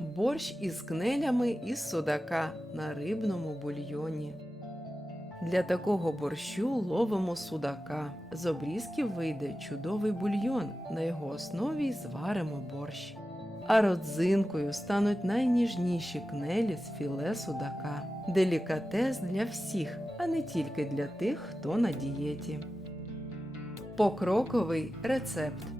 Борщ із кнелями із судака на рибному бульйоні. Для такого борщу ловимо судака. З обрізків вийде чудовий бульйон. На його основі зваримо борщ. А родзинкою стануть найніжніші кнелі з філе судака. Делікатес для всіх, а не тільки для тих, хто на дієті. Покроковий рецепт.